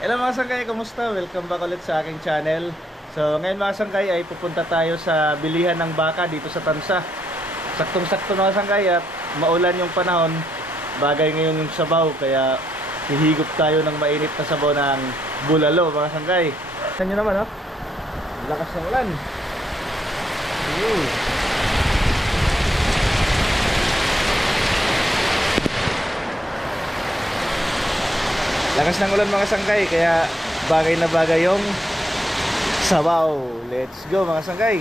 Hello mga sangkay, kumusta? Welcome back ulit sa aking channel. So ngayon mga sangkay ay pupunta tayo sa bilihan ng baka dito sa Tansa. Saktong-sakto mga sangkay at maulan yung panahon. Bagay ngayon yung sabaw, kaya hihigop tayo ng mainit na sabaw ng bulalo mga sangkay. Tignan nyo naman, oh. Lakas ng ulan. Lakas ng ulan mga sangkay, kaya bagay na bagay yung sabaw. Let's go mga sangkay.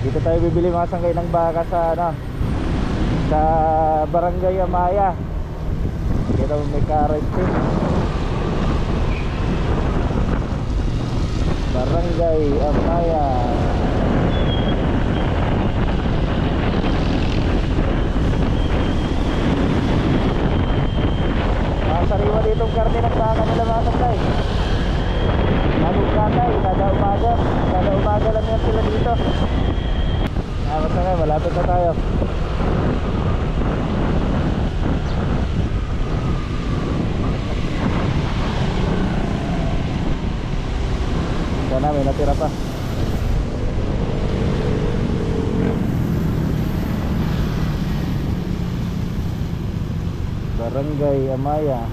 Dito tayo bibili mga sangkay ng baka sa sa Barangay Amaya. Dito may karate. Barangay Amaya. Sariwa dito ang karne ng baka nila mga sangkay. Bagong kakay, kada umaga lang yan sila dito. Basta nga, malapit na tayo. Sana may natira pa. Barangay Amaya.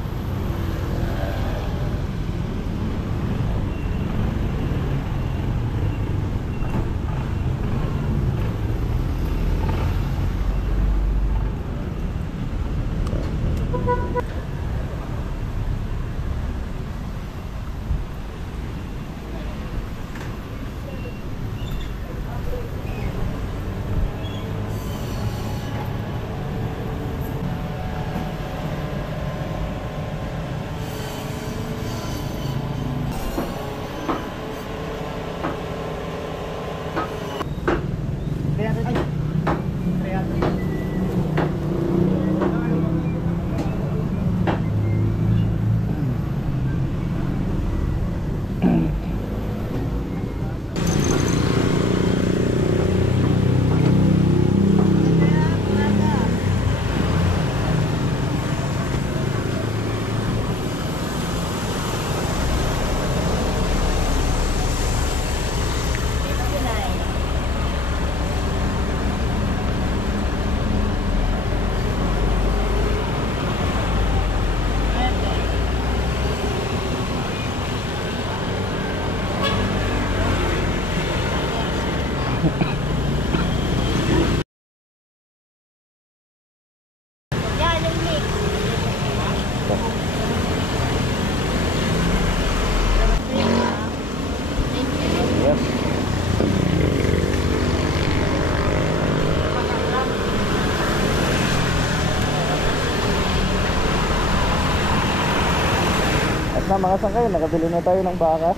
Na mga sangkay, nakabili na tayo ng baka.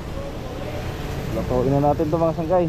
Lutuin na natin ito mga sangkay.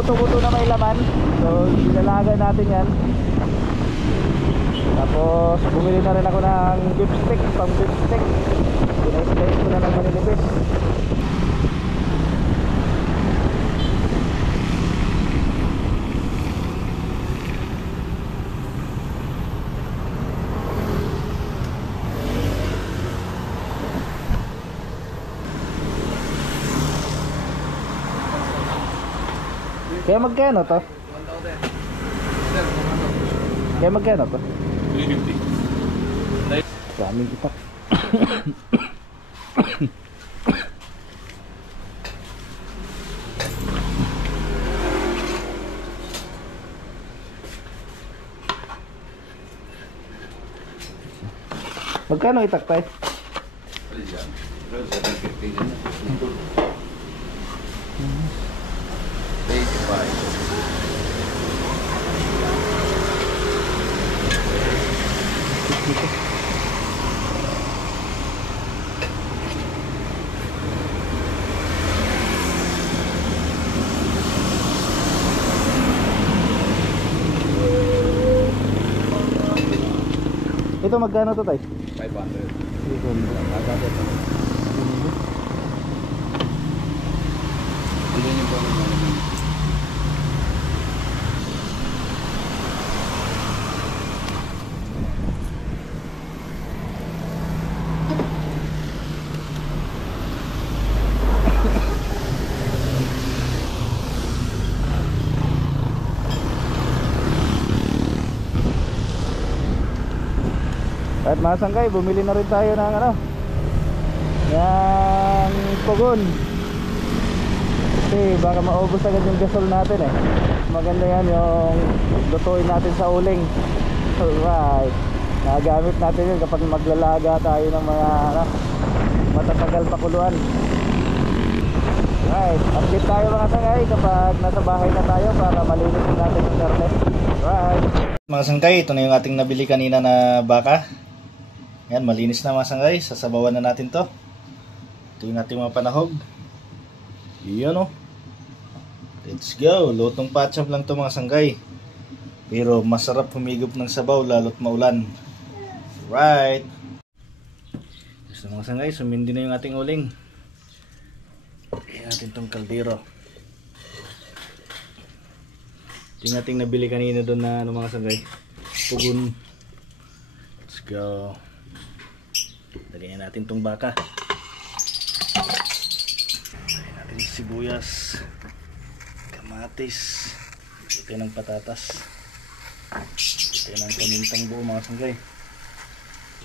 buto-buto na may laman. So ilalaga natin yan. Tapos bumili na rin ako ng beef stick, pang beef stick. Pinay-slice ko na ng maninipis. Kaya magkano to? 1,000. Kaya magkano to? 350. Daming itak. Magkano itak tayo? Ito magkano to tayo? 500. At mga sanggay, bumili na rin tayo ng ano, yung pugon. Kasi baka maubos agad yung gasol natin eh. Maganda yan yung lutuin natin sa uling. Alright, nagagamit natin yun kapag maglalaga tayo ng mga ano, matatagal pakuluan. Alright, update tayo mga sanggay kapag nasa bahay na tayo para malinis natin yung karne. Alright mga sanggay, ito na yung ating nabili kanina na baka. Yan, malinis na mga sanggay. Sasabawan na natin to. Ito yung ating mga panahog. Yun o. Let's go. Lutong patchop lang to mga sanggay. Pero masarap humigop ng sabaw lalo't maulan. Right. Gusto mga sanggay, sumindi na yung ating uling. Lagyan natin tong kaldero. Ito yung ating nabili kanina doon na ano mga sanggay. Pugon. Let's go. Lagyan natin tong baka. Lagyan natin sibuyas, kamatis, ito ng patatas, ito ng pamintang buo mga sanggay.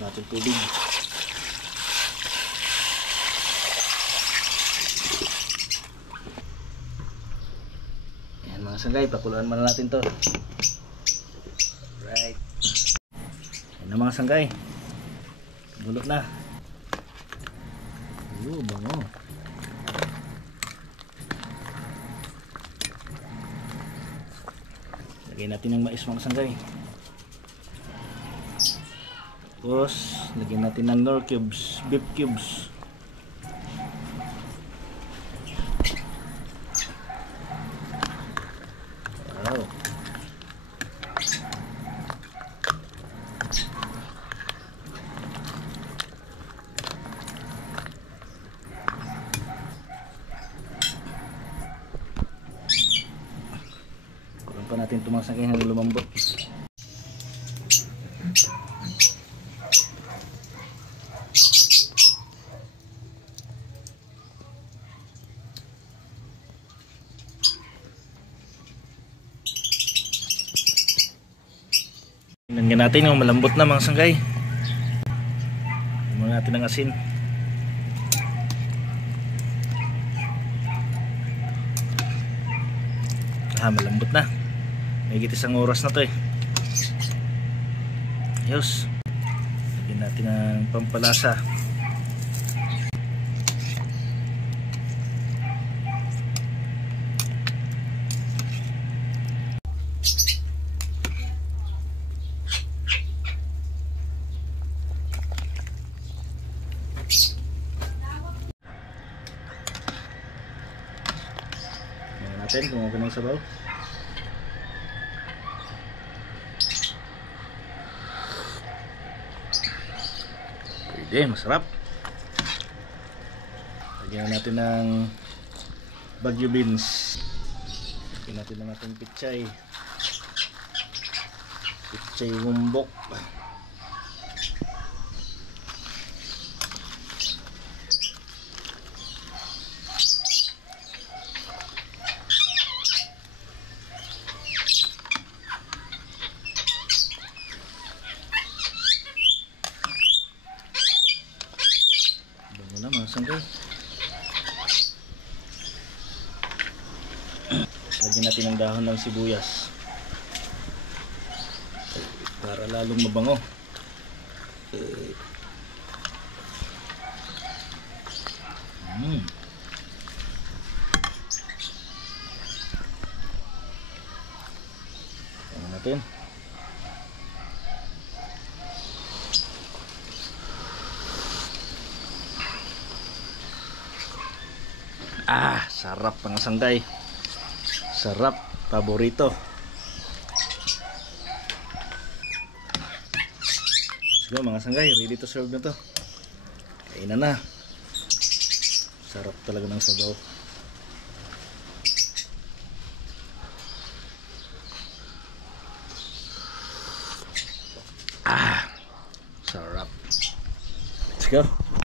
Natin tubig. Ayan mga sanggay, pakuluan muna natin to. Right. Ayan na mga sanggay. Bulot na. Bango. Lagyan natin ng mais mga sanggay. Tapos lagyan natin ng nor cubes, beef cubes. Wow. Pa natin tumasakay hanggang lumambot. Tingnan natin yung malambot na mga sanggay. Tingnan natin ng asin. Malambot na. May isang oras na to eh. Ayos. Lagyan natin ng pampalasa. Lagyan natin natin kung okay ng sabaw. Pwede, masarap. Lagyan natin ng Baguio beans. Lagyan natin ng ating pichay. Pichay wumbok. Bango na mga sanggay. Lagyan natin ng dahon ng sibuyas para lalong mabango. Tingnan natin. Sarap mga sanggay. Sarap, paborito. Sige mga sanggay, ready to serve na to. Kainan na. Sarap talaga ng sabaw. Sarap. Let's go.